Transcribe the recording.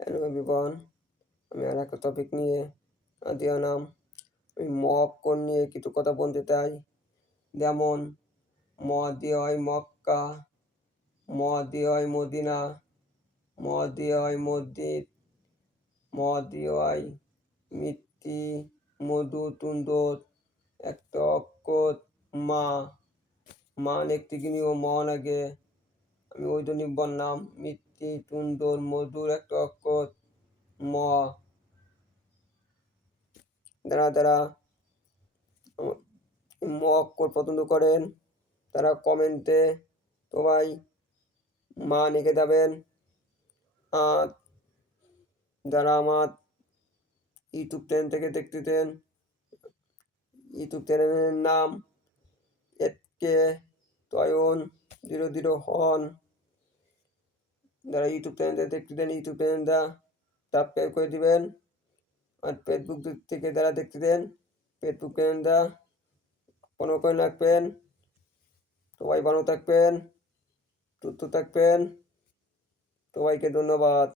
Hello everyone আমি আর একটা topic নিয়ে আদিয়া নাম আমি মক্কন নিয়ে কিছু কথা বলতে চাই যেমন ম হয় মক্কা ম হয় মদিনা ম হয় মসজিদ ম হয় মিত্তি মধু তুন্দর একটা অক্ষর মা মা লিখতে গিয়েও ম লাগে আমি ওই জন্য বললাম, মিত্তি সুন্দর মধুর একটা অক্ষর, ম। যারা যারা ম অক্ষর পছন্দ করেন, তারা কমেন্টে সবাই মা লিখে যাবেন আর যারা আমার ইউটিউব চ্যানেল থেকে দেখতেছেন, ইউটিউব চ্যানেলের নাম একে তয়ন জিরো জিরো হন যারা ইউটিউব চ্যানেল দেখতে দেন ইউটিউব চ্যানেলটা সাবস্ক্রাইব করে দিবেন। আর ফেসবুক থেকে যারা দেখতেছেন ফেসবুক চ্যানেলটা ফলো করে রাখবেন। সবাই ভালো থাকবেন, সুস্থ থাকবেন। সবাইকে ধন্যবাদ।